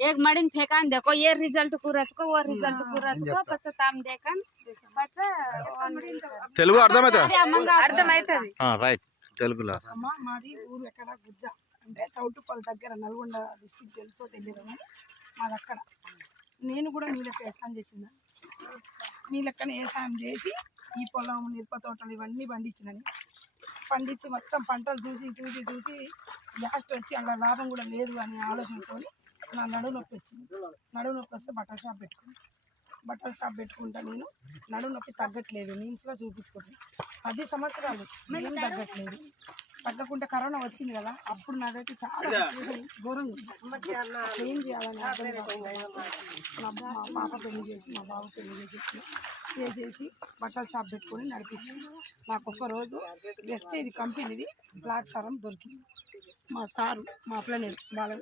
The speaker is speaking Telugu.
एक मड़ीन फेंकान देखो ये रिजल्ट कुरच को वो रिजल्ट कुरच को पचा ताम देखन पचा తెలుగు అర్థమైతే అర్థమైతది రైట్ తెలుగులో అమ్మ మాది ఊరు ఎక్కడ గుజ్జ అంటే చౌటుపల్లి దగ్గర నల్గొండ డిస్ట్రిక్ట్ తెలుసో తెలియదు కానీ మాది అక్కడ నేను కూడా మీ లెక్క వ్యవసాయం చేసిన మీ లెక్కన వ్యవసాయం చేసి ఈ పొలం మిరప తోటలు ఇవన్నీ పండించినాను పండించి మొత్తం పంటలు చూసి చూసి చూసి లాస్ట్ వచ్చి అలా లాభం కూడా లేదు అనే ఆలోచనతో నా నడువు నొప్పి వచ్చింది నడువు నొప్పి వస్తే బట్టల షాప్ పెట్టుకుంటా నేను నడువు నొప్పి తగ్గట్లేదు నిమ్స్లో చూపించుకుంటాను 10 సంవత్సరాలు ఏం తగ్గట్లేదు తగ్గకుండా కరోనా వచ్చింది కదా అప్పుడు నాకైతే చాలా ఘోరంగా ఏం చేయాలని మా పాప పెళ్లి చేసి మా బాబు పెళ్లి చేసేసి బట్టల షాప్ పెట్టుకొని నడిపించి నాకు ఒక్కరోజు బెస్ట్ ఇది కంపెనీది ప్లాట్ఫారం దొరికింది మా సారు మా ప్లానర్ బాల